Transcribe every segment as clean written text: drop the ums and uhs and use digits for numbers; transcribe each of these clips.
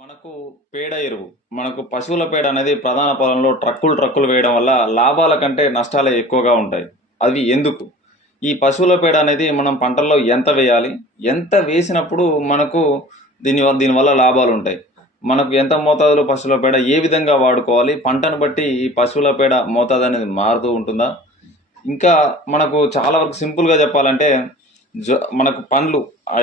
మనకు పేడ ఎరువు మనకు పశువుల పేడ అనేది ప్రధాన పొలంలో ట్రక్కులు వేయడం వల్ల లాభాల కంటే నష్టాలే ఎక్కువగా ఉంటాయి. అవి ఎందుకు? ఈ పశువుల పేడ అనేది మనం పంటల్లో ఎంత వేయాలి? ఎంత వేసినప్పుడు మనకు దీనివల్ల లాభాలు ఉంటాయి? మనకు ఎంత మోతాదులో పశువుల పేడ ఏ విధంగా వాడుకోవాలి? పంటను బట్టి ఈ పశువుల పేడ మోతాదు అనేది మారుతూ ఉంటుందా? ఇంకా మనకు చాలా వరకు సింపుల్‌గా చెప్పాలంటే మనకు పండ్లు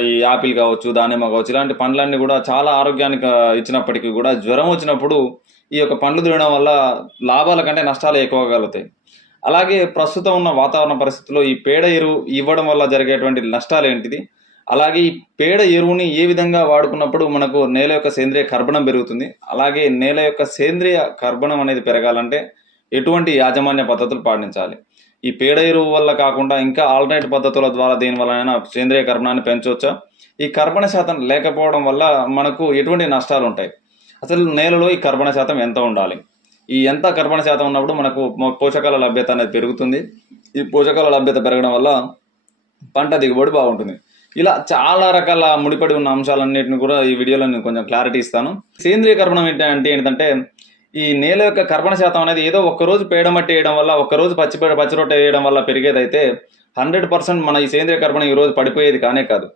ఈ యాపిల్ కావచ్చు, దానిమ్మ కావచ్చు, ఇలాంటి పండ్లన్నీ కూడా చాలా ఆరోగ్యానికి ఇచ్చినప్పటికీ కూడా జ్వరం వచ్చినప్పుడు ఈ యొక్క పండ్లు తినడం వల్ల లాభాల కంటే నష్టాలే ఎక్కువగా కలుగుతాయి. అలాగే ప్రస్తుతం ఉన్న వాతావరణ పరిస్థితుల్లో ఈ పేడ ఎరువు ఇవ్వడం వల్ల జరిగేటువంటి నష్టాలేంటిది? అలాగే ఈ పేడ ఎరువుని ఏ విధంగా వాడుకున్నప్పుడు మనకు నేల యొక్క సేంద్రియ కర్బనం పెరుగుతుంది? అలాగే నేల యొక్క సేంద్రియ కర్బనం అనేది పెరగాలంటే ఎటువంటి యాజమాన్య పద్ధతులు పాటించాలి? ఈ పేడ ఎరువు వల్ల కాకుండా ఇంకా ఆల్టర్నేట్ పద్ధతుల ద్వారా దేని వలనైనా సేంద్రియ కర్బనాన్ని పెంచవచ్చా? ఈ కర్బన శాతం లేకపోవడం వల్ల మనకు ఎటువంటి నష్టాలు ఉంటాయి? అసలు నేలలో ఈ కర్బన శాతం ఎంత ఉండాలి? ఈ ఎంత కర్బన శాతం ఉన్నప్పుడు మనకు పోషకాల లభ్యత అనేది పెరుగుతుంది. ఈ పోషకాల లభ్యత పెరగడం వల్ల పంట దిగుబడి బాగుంటుంది. ఇలా చాలా రకాల ముడిపడి ఉన్న అంశాలన్నిటిని కూడా ఈ వీడియోలో నేను కొంచెం క్లారిటీ ఇస్తాను. సేంద్రియ కర్బనం ఏంటంటే ఈ నేల యొక్క కర్బన శాతం అనేది ఏదో ఒక్కరోజు పేడ మట్టి వేయడం వల్ల, ఒక్కరోజు పచ్చి రొట్టె వేయడం వల్ల పెరిగేదైతే 100% మన ఈ సేంద్రియ కర్బనం ఈ రోజు పడిపోయేది కానే కాదు.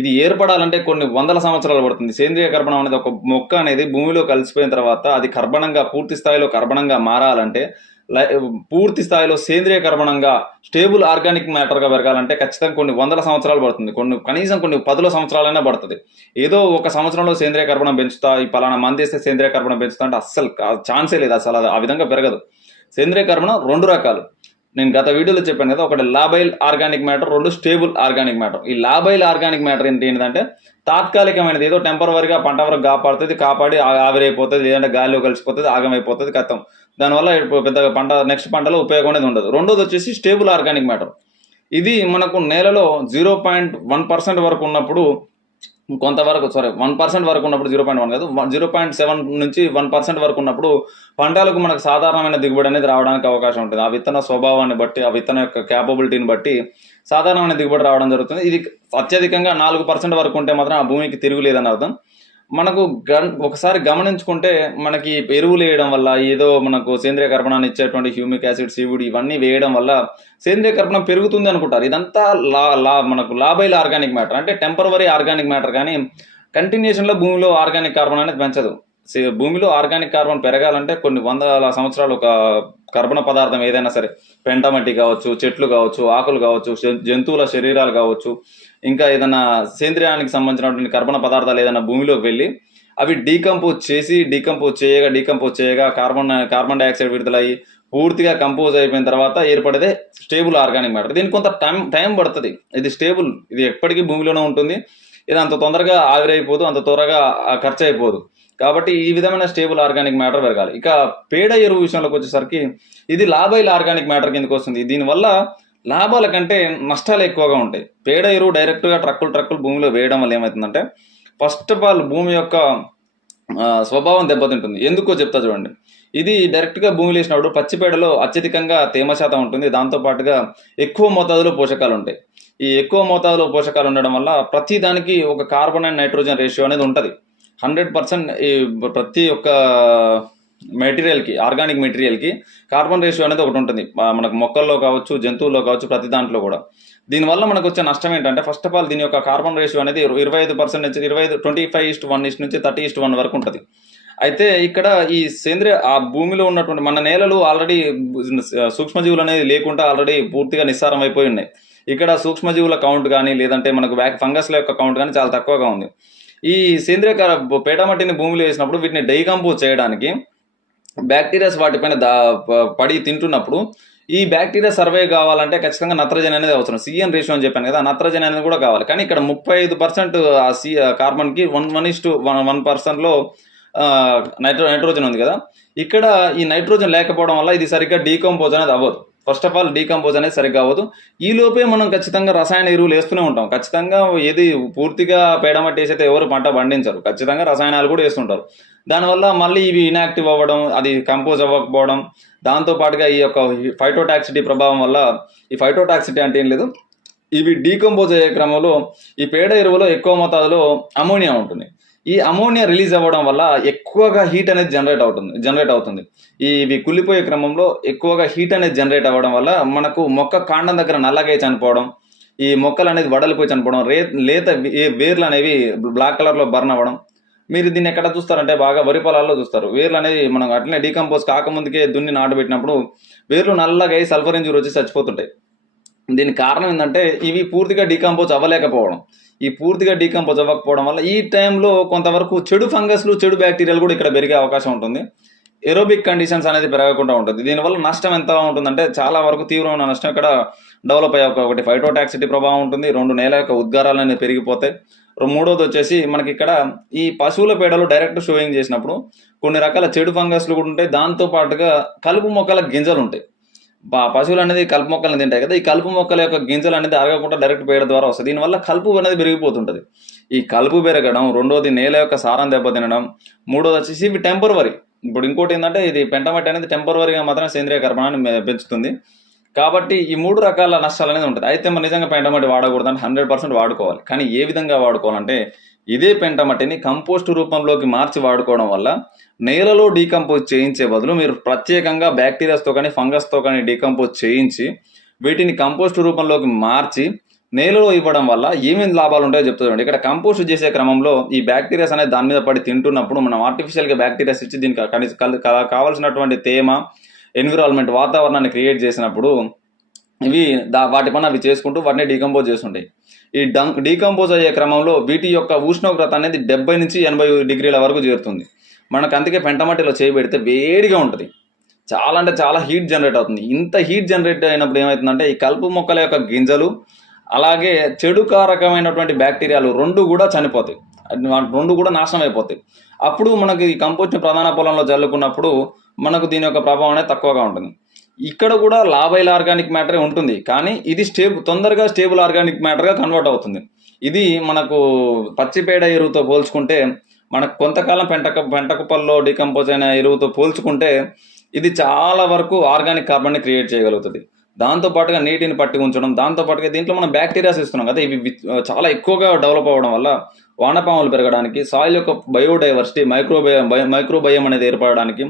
ఇది ఏర్పడాలంటే కొన్ని వందల సంవత్సరాలు పడుతుంది. సేంద్రియ కర్బనం అనేది ఒక మొక్క అనేది భూమిలో కలిసిపోయిన తర్వాత అది పూర్తి స్థాయిలో కర్బనంగా మారాలంటే, పూర్తి స్థాయిలో సేంద్రియ కర్బనంగా స్టేబుల్ ఆర్గానిక్ మ్యాటర్గా పెరగాలంటే ఖచ్చితంగా కొన్ని వందల సంవత్సరాలు పడుతుంది. కనీసం కొన్ని 10 సంవత్సరాలైనా పడుతుంది. ఏదో ఒక సంవత్సరంలో సేంద్రియ కర్బనం పెంచుతా, ఈ పలానా మంది వేస్తే సేంద్రియ కర్బనం పెంచుతా అంటే అస్సలు ఛాన్సే లేదు. అసలు అది ఆ విధంగా పెరగదు. సేంద్రియ కర్బనం 2 రకాలు. నేను గత వీడియోలో చెప్పాను కదా, ఒకటి labile organic matter, 2 stable organic matter. ఈ లాబైల్ ఆర్గానిక్ మ్యాటర్ ఏంటంటే తాత్కాలికమైనది, ఏదో టెంపరవరీగా పంట వరకు కాపాడి ఆవిరైపోతుంది, లేదంటే గాలిలో కలిసిపోతుంది, ఆగమైపోతుంది, కథం. దానివల్ల పెద్దగా నెక్స్ట్ పంటలో ఉపయోగం అనేది ఉండదు. రెండోది వచ్చేసి స్టేబుల్ ఆర్గానిక్ మ్యాటర్. ఇది మనకు నేలలో 0.1% వరకు ఉన్నప్పుడు, కొంతవరకు 1% వరకు ఉన్నప్పుడు, 0.1 కాదు, 0.7 నుంచి 1% వరకు ఉన్నప్పుడు పంటలకు మనకు సాధారణమైన దిగుబడి అనేది రావడానికి అవకాశం ఉంటుంది. ఆ విత్తన స్వభావాన్ని బట్టి, ఆ విత్తనం యొక్క క్యాపబిలిటీని బట్టి సాధారణమైన దిగుబడి రావడం జరుగుతుంది. ఇది అత్యధికంగా 4% వరకు ఉంటే మాత్రం ఆ భూమికి తిరుగులేదని అర్థం. మనకు ఒకసారి గమనించుకుంటే మనకి ఎరువులు వేయడం వల్ల, ఏదో మనకు సేంద్రియ కర్బనాన్ని ఇచ్చేటువంటి హ్యూమిక్ యాసిడ్, సీవుడ్ ఇవన్నీ వేయడం వల్ల సేంద్రియ కర్బనం పెరుగుతుంది అనుకుంటారు. ఇదంతా మనకు లాబైల్ ఆర్గానిక్ మ్యాటర్, అంటే టెంపరవరీ ఆర్గానిక్ మ్యాటర్. కానీ కంటిన్యూషన్లో భూమిలో ఆర్గానిక్ కార్బన్ అనేది పెంచదు. భూమిలో ఆర్గానిక్ కార్బన్ పెరగాలంటే కొన్ని వందల సంవత్సరాలు ఒక కర్బన పదార్థం ఏదైనా సరే, పెంటమట్టి కావచ్చు, చెట్లు కావచ్చు, ఆకులు కావచ్చు, జంతువుల శరీరాలు కావచ్చు, ఇంకా ఏదైనా సేంద్రియానికి సంబంధించినటువంటి కర్బన పదార్థాలు ఏదైనా భూమిలోకి వెళ్ళి అవి డీకంపోజ్ చేయగా కార్బన్ డైఆక్సైడ్ విడుదలయ్యి పూర్తిగా కంపోజ్ అయిపోయిన తర్వాత ఏర్పడేదే స్టేబుల్ ఆర్గానిక్ మ్యాటర్. దీనికి కొంత టైం పడుతుంది. ఇది స్టేబుల్, ఇది ఎప్పటికీ భూమిలోనే ఉంటుంది. ఇది అంత తొందరగా ఆవిరైపోదు, అంత త్వరగా ఖర్చు అయిపోదు. కాబట్టి ఈ విధమైన స్టేబుల్ ఆర్గానిక్ మ్యాటర్ పెరగాలి. ఇక పేడ ఎరువు విషయంలోకి వచ్చేసరికి ఇది లాబైల్ ఆర్గానిక్ మ్యాటర్ కిందకు వస్తుంది. దీనివల్ల లాభాల కంటే నష్టాలు ఎక్కువగా ఉంటాయి. పేడ ఎరువు డైరెక్ట్గా ట్రక్కులు భూమిలో వేయడం వల్ల ఏమవుతుందంటే, ఫస్ట్ ఆఫ్ ఆల్ భూమి యొక్క స్వభావం దెబ్బతింటుంది. ఎందుకో చెప్తా చూడండి. ఇది డైరెక్ట్గా భూమిలో వేసినప్పుడు పచ్చిపేడలో అత్యధికంగా తేమ శాతం ఉంటుంది. దాంతోపాటుగా ఎక్కువ మోతాదులో పోషకాలు ఉంటాయి. ఈ ఎక్కువ మోతాదులో పోషకాలు ఉండడం వల్ల ప్రతి దానికి ఒక కార్బన్ అండ్ నైట్రోజన్ రేషియో అనేది ఉంటుంది. 100% ఈ ప్రతి ఒక్క మెటీరియల్కి, ఆర్గానిక్ మెటీరియల్కి కార్బన్ రేషియో అనేది ఒకటి ఉంటుంది. మనకు మొక్కల్లో కావచ్చు, జంతువుల్లో కావచ్చు, ప్రతి దాంట్లో కూడా. దీనివల్ల మనకు వచ్చే నష్టం ఏంటంటే, ఫస్ట్ ఆఫ్ ఆల్ దీని యొక్క కార్బన్ రేషియో అనేది 25% నుంచి 25 నుంచి 30:1 వరకు ఉంటుంది. అయితే ఇక్కడ ఈ సేంద్రియ ఆ భూమిలో ఉన్నటువంటి మన నేలలు ఆల్రెడీ సూక్ష్మజీవులు అనేది లేకుండా ఆల్రెడీ పూర్తిగా నిస్సారం అయిపోయి ఉన్నాయి. ఇక్కడ సూక్ష్మజీవుల కౌంట్ కానీ, లేదంటే మనకు ఫంగస్ల యొక్క కౌంట్ కానీ చాలా తక్కువగా ఉంది. ఈ సేంద్రియ పేడ మట్టిని భూమిలో వేసినప్పుడు వీటిని డీకంపోజ్ చేయడానికి బ్యాక్టీరియాస్ వాటిపైన పడి తింటున్నప్పుడు, ఈ బ్యాక్టీరియా సర్వే కావాలంటే ఖచ్చితంగా నత్రజని అనేది అవసరం. సిఎన్ రేషియో అని చెప్పాను కదా, నత్రజని అనేది కూడా కావాలి. కానీ ఇక్కడ 35% కార్బన్కి 1:1%లో నైట్రోజన్ ఉంది కదా. ఇక్కడ ఈ నైట్రోజన్ లేకపోవడం వల్ల ఇది సరిగ్గా డీకంపోజ్ అనేది అవ్వదు. ఫస్ట్ ఆఫ్ ఆల్ డీకంపోజ్ అనేది సరిగ్గా అవ్వదు. ఈ లోపే మనం ఖచ్చితంగా రసాయన ఎరువులు వేస్తూనే ఉంటాం. ఖచ్చితంగా ఏది పూర్తిగా పేడమట్టి వేసైతే ఎవరు పంట పండించరు. ఖచ్చితంగా రసాయనాలు కూడా వేస్తుంటారు. దానివల్ల మళ్ళీ ఇవి ఇనాక్టివ్ అవ్వడం, అది కంపోజ్ అవ్వకపోవడం, దాంతోపాటుగా ఈ యొక్క ఫైటోటాక్సిటీ ప్రభావం వల్ల, ఈ ఫైటోటాక్సిటీ అంటే ఏం లేదు, ఇవి డీకంపోజ్ అయ్యే క్రమంలో ఈ పేడ ఎరువులో ఎక్కువ మోతాదులో అమోనియా ఉంటుంది. ఈ అమోనియా రిలీజ్ అవ్వడం వల్ల ఎక్కువగా హీట్ అనేది జనరేట్ అవుతుంది. ఇవి కుళ్ళిపోయే క్రమంలో ఎక్కువగా హీట్ అనేది జనరేట్ అవ్వడం వల్ల మనకు మొక్క కాండం దగ్గర నల్లగా చనిపోవడం, ఈ మొక్కలు అనేది వడలిపోయి చనిపోవడం, లేత వేర్లు అనేవి బ్లాక్ కలర్లో బర్న్ అవ్వడం. మీరు దీన్ని ఎక్కడ చూస్తారంటే బాగా వరి పొలాల్లో చూస్తారు. వేర్లు అనేది మనం అట్లనే డీకంపోజ్ కాకముందుకే దున్ని నాటబెట్టినప్పుడు వేర్లు నల్లగా అయి సల్ఫర్ ఇంజూర్ వచ్చి చచ్చిపోతుంటాయి. దీనికి కారణం ఏంటంటే ఇవి పూర్తిగా డీకంపోజ్ అవ్వలేకపోవడం. ఈ పూర్తిగా డీకంపోజ్ అవ్వకపోవడం వల్ల ఈ టైంలో కొంతవరకు చెడు ఫంగస్లు, చెడు బ్యాక్టీరియాలు కూడా ఇక్కడ పెరిగే అవకాశం ఉంటుంది. ఏరోబిక్ కండిషన్స్ అనేది పెరగకుండా ఉంటుంది. దీనివల్ల నష్టం ఎంత ఉంటుందంటే చాలా వరకు తీవ్రమైన నష్టం ఇక్కడ డెవలప్ అయ్యే ఒకటి ఫైటోటాక్సిటీ ప్రభావం ఉంటుంది. 2 నేల యొక్క ఉద్గారాలు అనేవి పెరిగిపోతాయి. మూడోది వచ్చేసి మనకి ఇక్కడ ఈ పశువుల పేడలో డైరెక్ట్ షోయింగ్ చేసినప్పుడు కొన్ని రకాల చెడు ఫంగస్లు కూడా ఉంటాయి. దాంతో పాటుగా కలుపు మొక్కల గింజలు ఉంటాయి. పశువులు అనేది కలుపు మొక్కలను తింటాయి కదా, ఈ కలుపు మొక్కల యొక్క గింజలు అనేది అరగకుండా డైరెక్ట్ పేడ ద్వారా వస్తుంది. దీనివల్ల కలుపు అనేది పెరిగిపోతుంటుంది. ఈ కలుపు పెరగడం, రెండోది నేల యొక్క సారం దెబ్బతినడం, మూడోది వచ్చేసి ఇవి టెంపరవరీ. ఇప్పుడు ఇంకోటి ఏంటంటే ఇది పెంటమట్టి అనేది టెంపరవరీగా మాత్రమే సేంద్రియ కర్బనాన్ని పెంచుతుంది. కాబట్టి ఈ 3 రకాల నష్టాలు అనేది ఉంటుంది. అయితే మనం నిజంగా పెంటమట్టి వాడకూడదు అంటే 100% వాడుకోవాలి. కానీ ఏ విధంగా వాడుకోవాలంటే ఇదే పెంటమట్టిని కంపోస్ట్ రూపంలోకి మార్చి వాడుకోవడం వల్ల నేలలో డీకంపోజ్ చేయించే బదులు మీరు ప్రత్యేకంగా బ్యాక్టీరియాస్తో కానీ ఫంగస్తో కానీ డీకంపోజ్ చేయించి వీటిని కంపోస్ట్ రూపంలోకి మార్చి నేలలో ఇవ్వడం వల్ల ఏమేమి లాభాలు ఉంటాయో చెప్తారండి. ఇక్కడ కంపోస్ట్ చేసే క్రమంలో ఈ బ్యాక్టీరియాస్ అనేది దాని మీద పడి తింటున్నప్పుడు మనం ఆర్టిఫిషియల్గా బ్యాక్టీరియాస్ ఇచ్చి దీనికి కావాల్సినటువంటి తేమ, ఎన్విరాన్మెంట్, వాతావరణాన్ని క్రియేట్ చేసినప్పుడు ఇవి వాటి పని అవి చేసుకుంటూ వాటిని డీకంపోజ్ చేస్తుంటాయి. ఈ డీకంపోజ్ అయ్యే క్రమంలో వీటి యొక్క ఉష్ణోగ్రత అనేది 70 నుంచి 80 డిగ్రీల వరకు చేరుతుంది. మనకు అందుకే పెంటమట్టిలో చేయబెడితే వేడిగా ఉంటుంది. చాలా అంటే చాలా హీట్ జనరేట్ అవుతుంది. ఇంత హీట్ జనరేట్ అయినప్పుడు ఏమవుతుందంటే ఈ కలుపు మొక్కల యొక్క గింజలు అలాగే చెడు కారకమైనటువంటి బ్యాక్టీరియాలు 2 కూడా చనిపోతాయి. 2 కూడా నాశనం అయిపోతాయి. అప్పుడు మనకి ఈ కంపోస్ట్ని ప్రధాన పొలంలో జల్లుకున్నప్పుడు మనకు దీని యొక్క ప్రభావం అనేది తక్కువగా ఉంటుంది. ఇక్కడ కూడా లాభైల్ ఆర్గానిక్ మ్యాటరే ఉంటుంది, కానీ ఇది తొందరగా స్టేబుల్ ఆర్గానిక్ మ్యాటర్గా కన్వర్ట్ అవుతుంది. ఇది మనకు పచ్చిపేడ ఎరువుతో పోల్చుకుంటే మనకు కొంతకాలం పెంటకుప్పల్లో డీకంపోజ్ అయిన ఎరువుతో పోల్చుకుంటే ఇది చాలా వరకు ఆర్గానిక్ కార్బన్ని క్రియేట్ చేయగలుగుతుంది. దాంతోపాటుగా నీటిని పట్టి ఉంచడం, దాంతోపాటుగా దీంట్లో మనం బ్యాక్టీరియాస్ ఇస్తున్నాం కదా, ఇవి చాలా ఎక్కువగా డెవలప్ అవ్వడం వల్ల వానపాములు పెరగడానికి, సాయిల్ యొక్క బయోడైవర్సిటీ, మైక్రోబయం అనేది ఏర్పడడానికి,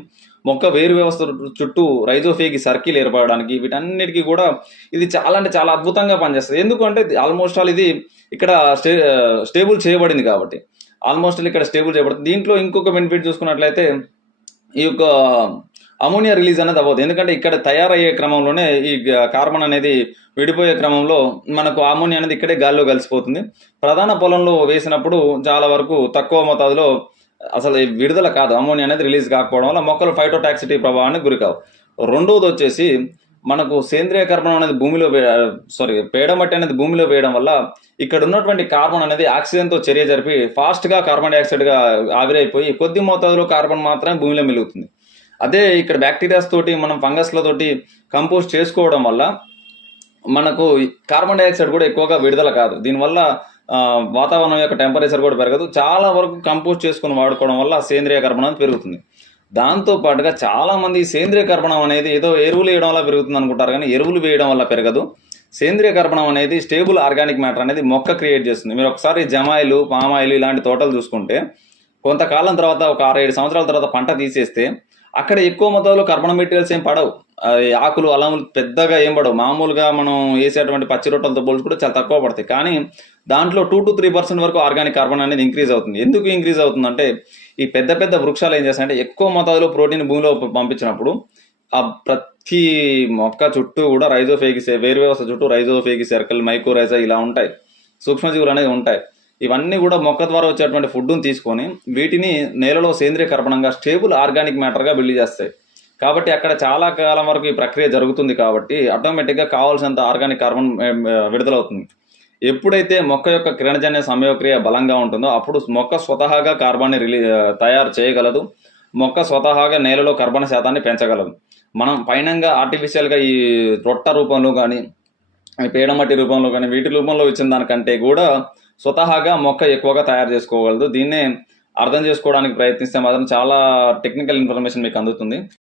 మొక్క వేరు వ్యవస్థ చుట్టూ రైజోఫేగి సర్కిల్ ఏర్పడడానికి, వీటన్నిటికీ కూడా ఇది చాలా అంటే చాలా అద్భుతంగా పనిచేస్తుంది. ఎందుకంటే ఆల్మోస్ట్ ఆల్ ఇది ఇక్కడ స్టేబుల్ చేయబడింది కాబట్టి ఇక్కడ స్టేబుల్ చేయబడుతుంది. దీంట్లో ఇంకొక బెనిఫిట్ చూసుకున్నట్లయితే ఈ యొక్క అమోనియా రిలీజ్ అనేది అవ్వదు. ఎందుకంటే ఇక్కడ తయారయ్యే క్రమంలోనే ఈ కార్బన్ అనేది విడిపోయే క్రమంలో మనకు అమోనియా అనేది ఇక్కడే గాల్లో కలిసిపోతుంది. ప్రధాన పొలంలో వేసినప్పుడు చాలా వరకు తక్కువ మోతాదులో అసలు విడుదల కాదు, అమోనియా అనేది రిలీజ్ కాకపోవడం వల్ల మొక్కలు ఫైటోటాక్సిటీ ప్రభావానికి గురికావు. రెండోది వచ్చేసి మనకు సేంద్రియ కర్బనం అనేది పేడమట్టి అనేది భూమిలో వేయడం వల్ల ఇక్కడ ఉన్నటువంటి కార్బన్ అనేది ఆక్సిజన్తో చర్య జరిపి ఫాస్ట్గా కార్బన్ డైఆక్సైడ్గా ఆవిరైపోయి కొద్ది మోతాదులో కార్బన్ మాత్రమే భూమిలో మిగులుతుంది. అదే ఇక్కడ బ్యాక్టీరియాస్ తోటి మనం ఫంగస్లతోటి కంపోస్ట్ చేసుకోవడం వల్ల మనకు కార్బన్ డైఆక్సైడ్ కూడా ఎక్కువగా విడుదల కాదు. దీనివల్ల వాతావరణం యొక్క టెంపరేచర్ కూడా పెరగదు. చాలా వరకు కంపోస్ట్ చేసుకుని వాడుకోవడం వల్ల సేంద్రియ కర్బనం పెరుగుతుంది. దాంతోపాటుగా చాలామంది సేంద్రియ కర్బనం అనేది ఏదో ఎరువులు వేయడం వల్ల పెరుగుతుంది అనుకుంటారు, కానీ ఎరువులు వేయడం వల్ల పెరగదు. సేంద్రియ కర్బనం అనేది స్టేబుల్ ఆర్గానిక్ మ్యాటర్ అనేది మొక్క క్రియేట్ చేస్తుంది. మీరు ఒకసారి జమాయిలు, పామాయిలు ఇలాంటి తోటలు చూసుకుంటే కొంతకాలం తర్వాత ఒక 6-7 సంవత్సరాల తర్వాత పంట తీసేస్తే అక్కడ ఎక్కువ మొత్తంలో కార్బన్ మెటీరియల్స్ ఏం పడవు. ఆకులు అలములు పెద్దగా ఏం పడవు. మామూలుగా మనం వేసేటువంటి పచ్చి రొట్టెలతో పోల్చుకుంటే చాలా తక్కువ పడతాయి. కానీ దాంట్లో 2-3% వరకు ఆర్గానిక్ కార్బన్ అనేది ఇంక్రీజ్ అవుతుంది. ఎందుకు ఇంక్రీజ్ అవుతుందంటే ఈ పెద్ద పెద్ద వృక్షాలు ఏం చేస్తాయంటే ఎక్కువ మొత్తంలో ప్రోటీన్ భూమిలో పంపించినప్పుడు ఆ ప్రతి మొక్క చుట్టూ కూడా రైజోఫేగి వేరు వ్యవస్థ చుట్టూ రైజోఫేగి సర్కిల్, మైక్రోరైజా ఇలా ఉంటాయి, సూక్ష్మజీవులు అనేవి ఉంటాయి. ఇవన్నీ కూడా మొక్క ద్వారా వచ్చేటువంటి ఫుడ్ని తీసుకొని వీటిని నేలలో సేంద్రియ కర్బనంగా స్టేబుల్ ఆర్గానిక్ మ్యాటర్గా బిల్డ్ చేస్తాయి. కాబట్టి అక్కడ చాలా కాలం వరకు ఈ ప్రక్రియ జరుగుతుంది. కాబట్టి ఆటోమేటిక్గా కావాల్సినంత ఆర్గానిక్ కార్బన్ విడుదలవుతుంది. ఎప్పుడైతే మొక్క యొక్క కిరణజన్య సంయోగక్రియ బలంగా ఉంటుందో అప్పుడు మొక్క స్వతహాగా కార్బన్ని తయారు చేయగలదు. మొక్క స్వతహాగా నేలలో కార్బన్ శాతాన్ని పెంచగలదు. మనం పైనంగా ఆర్టిఫిషియల్గా ఈ రొట్ట రూపంలో కానీ పేడమట్టి రూపంలో కానీ వీటి రూపంలో ఇచ్చిన దానికంటే కూడా స్వతహాగా మొక్క ఎక్కువగా తయారు చేసుకోగలదు. దీన్నే అర్థం చేసుకోవడానికి ప్రయత్నిస్తే మాత్రం చాలా టెక్నికల్ ఇన్ఫర్మేషన్ మీకు అందుతుంది.